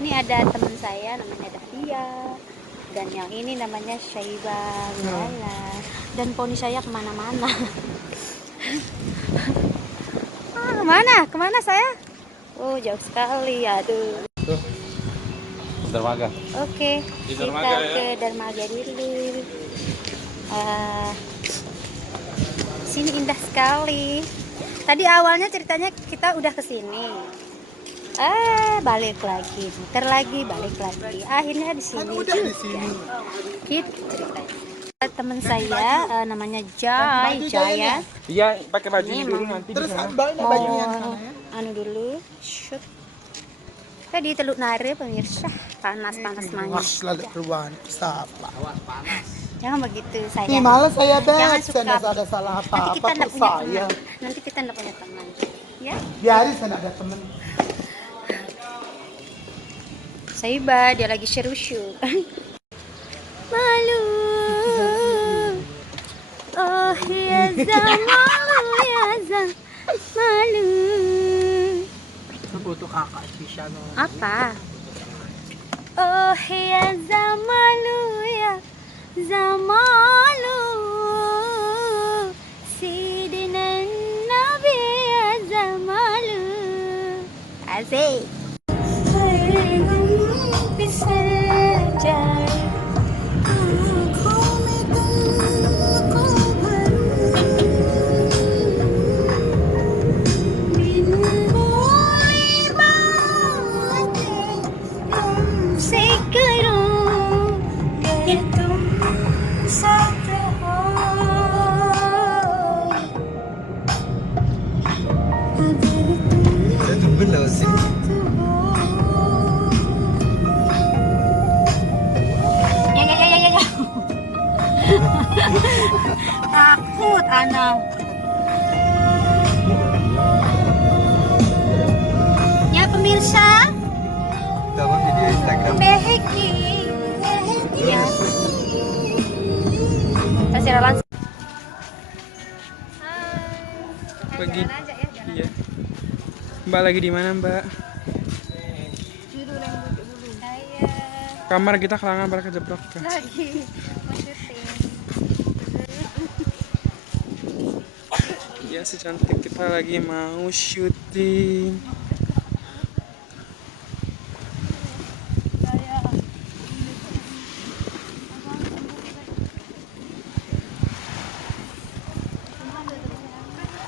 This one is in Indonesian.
Ini ada teman saya namanya Dahlia, dan yang ini namanya Syaiba Lala. Dan poni saya kemana-mana. Kemana saya? Oh, jauh sekali, aduh. Tuh, dermaga. Oke, Di kita dermaga, ya? ke dermaga dulu. Sini indah sekali. Tadi awalnya ceritanya kita udah ke sini. Balik lagi, muter lagi, balik lagi. Akhirnya di sini juga. Gitu ceritanya. Teman saya namanya Jaya. Iya, pakai baju Ini dulu emang nanti Terus di sana. bawa baju yang sana ya. Anu dulu, shoot. Tadi Teluk Nare pemirsa, panas manja. Wah, lalu perubahan siapa? Jangan begitu saya. Nih malah saya Jangan bet, suka. saya ada salah Nanti apa-apa kita kok nggak punya saya. teman. Nanti kita nggak punya teman. Ya? Biarin saya nggak ada temen. Saiba, dia lagi seru-seru. Malu. Oh ya malu ya malu. Foto kakak Tisha no. Apa? Oh ya malu ya malu. Sidina Nabi ya malu. Asik. Temen loh sih. Ya. Takut anak. Ya pemirsa, Dalam video Instagram. Beheki. Ya. Kasih langsung. Lagi. Iya. Mbak lagi di mana, Mbak? Kamar kita kelangan pada kejeblok. Lagi mau syuting. Iya, si cantik kita lagi mau syuting.